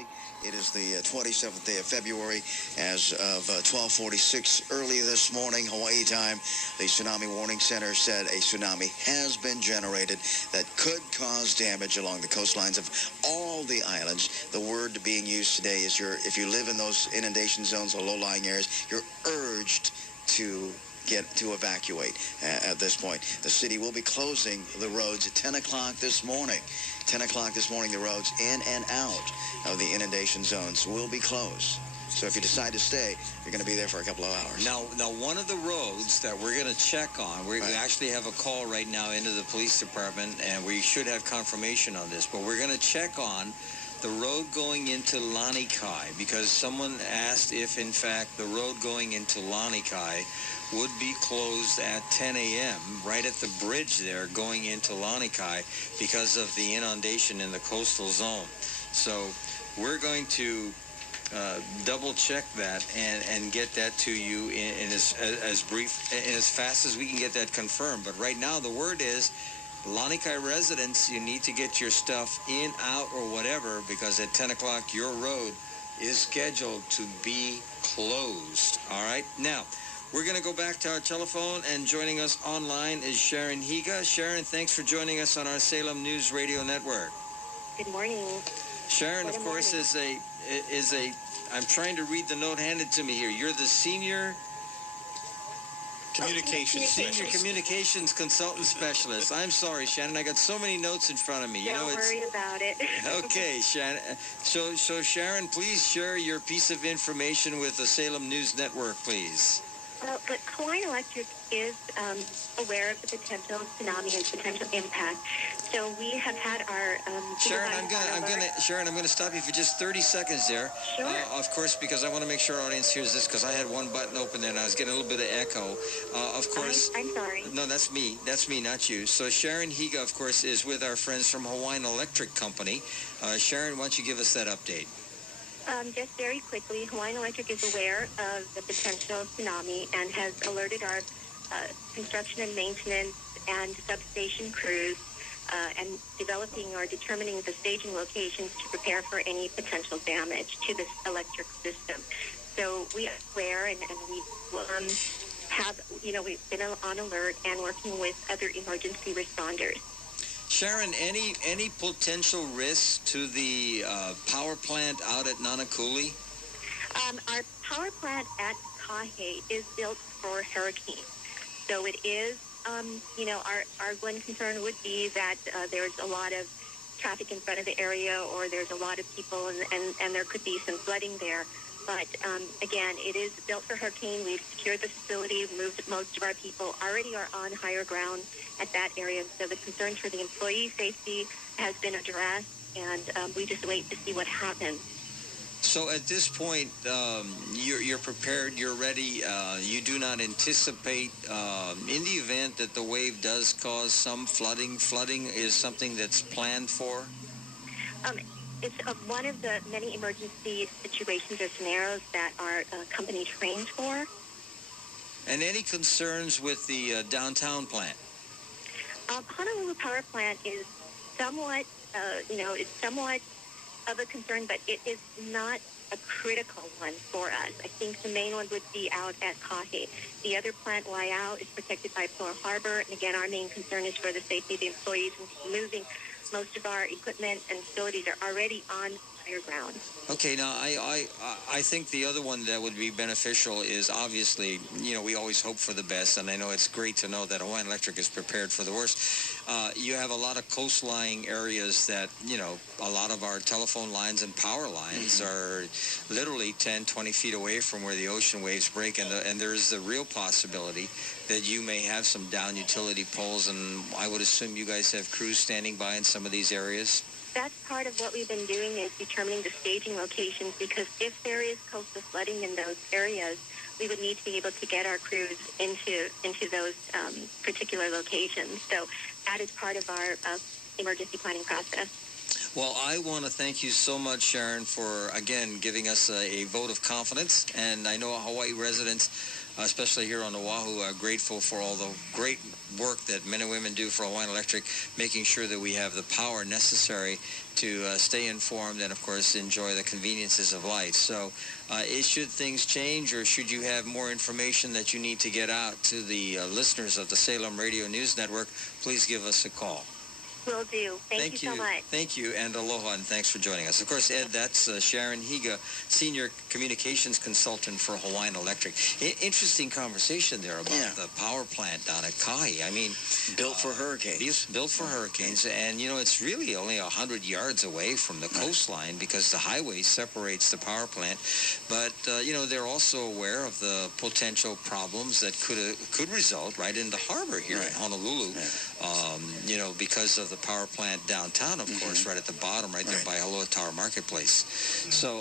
Tuesday. It is the 27th day of February. As of 12:46 early this morning, Hawaii time, the Tsunami Warning Center said a tsunami has been generated that could cause damage along the coastlines of all the islands. The word being used today is if you live in those inundation zones or low-lying areas, you're urged to evacuate at this point. The city will be closing the roads at 10 o'clock this morning. 10 o'clock this morning, the roads in and out of the inundation zones will be closed. So if you decide to stay, you're going to be there for a couple of hours. Now one of the roads that we're going to check on, we actually have a call right now into the police department, and we should have confirmation on this, but we're going to check on the road going into Lanikai, because someone asked if, in fact, the road going into Lanikai would be closed at 10 a.m. right at the bridge there going into Lanikai because of the inundation in the coastal zone. So we're going to double check that and get that to you in as brief and as fast as we can get that confirmed. But right now the word is, Lanikai residents, you need to get your stuff in, out, or whatever, because at 10 o'clock your road is scheduled to be closed. All right? Now, we're going to go back to our telephone, and joining us online is Sharon Higa. Sharon, thanks for joining us on our Salem News Radio Network. Good morning. Sharon, of course, is a, I'm trying to read the note handed to me here. You're the senior communications consultant specialist. I'm sorry, Shannon. I got so many notes in front of me. Don't worry about it. Okay, Shannon. So Sharon, please share your piece of information with the Salem News Network, please. Well, but Hawaiian Electric is aware of the potential tsunami and potential impact. So we have had our Sharon, I'm gonna stop you for just 30 seconds there. Sure. Of course, because I want to make sure our audience hears this, because I had one button open there and I was getting a little bit of echo. Of course. I'm sorry. No, that's me. That's me, not you. So Sharon Higa, of course, is with our friends from Hawaiian Electric Company. Sharon, why don't you give us that update? Just very quickly, Hawaiian Electric is aware of the potential tsunami and has alerted our construction and maintenance and substation crews and developing or determining the staging locations to prepare for any potential damage to this electric system. So we are aware, and we have, we've been on alert and working with other emergency responders. Sharon, any potential risks to the power plant out at Nanakuli? Our power plant at Kahe is built for hurricanes. So it is, our one concern would be that there's a lot of traffic in front of the area, or there's a lot of people, and there could be some flooding there. But again, it is built for hurricane. We've secured the facility, moved most of our people, already are on higher ground at that area. So the concerns for the employee safety has been addressed, and we just wait to see what happens. So at this point, you're prepared, you're ready. You do not anticipate, in the event that the wave does cause some flooding is something that's planned for? It's one of the many emergency situations or scenarios that our company trains for. And any concerns with the downtown plant? Honolulu Power Plant is somewhat, it's somewhat of a concern, but it is not a critical one for us. I think the main one would be out at Kahe. The other plant, Waiau, is protected by Pearl Harbor. And again, our main concern is for the safety of the employees and moving. Most of our equipment and facilities are already on higher ground. Okay, now I think the other one that would be beneficial is, obviously, we always hope for the best, and I know it's great to know that Hawaiian Electric is prepared for the worst. You have a lot of coastline areas that, a lot of our telephone lines and power lines are literally 10, 20 feet away from where the ocean waves break, and there's the real possibility that you may have some down utility poles, and I would assume you guys have crews standing by in some of these areas? That's part of what we've been doing, is determining the staging locations, because if there is coastal flooding in those areas, we would need to be able to get our crews into those particular locations. So that is part of our emergency planning process. Well, I want to thank you so much, Sharon, for, again, giving us a vote of confidence. And I know Hawaii residents, especially here on Oahu, are grateful for all the great work that men and women do for Hawaiian Electric, making sure that we have the power necessary to stay informed and, of course, enjoy the conveniences of life. So should things change, or should you have more information that you need to get out to the listeners of the Salem Radio News Network, please give us a call. Will do. Thank you so much. Thank you, and aloha, and thanks for joining us. Of course, Ed, that's Sharon Higa, Senior Communications Consultant for Hawaiian Electric. Interesting conversation there about the power plant down at Kahi. I mean, built for hurricanes. Built for hurricanes, and, you know, it's really only 100 yards away from the coastline because the highway separates the power plant. But, you know, they're also aware of the potential problems that could result right in the harbor here in Honolulu, you know, because of the power plant downtown, of course, right at the bottom, right there by Aloha Tower Marketplace. So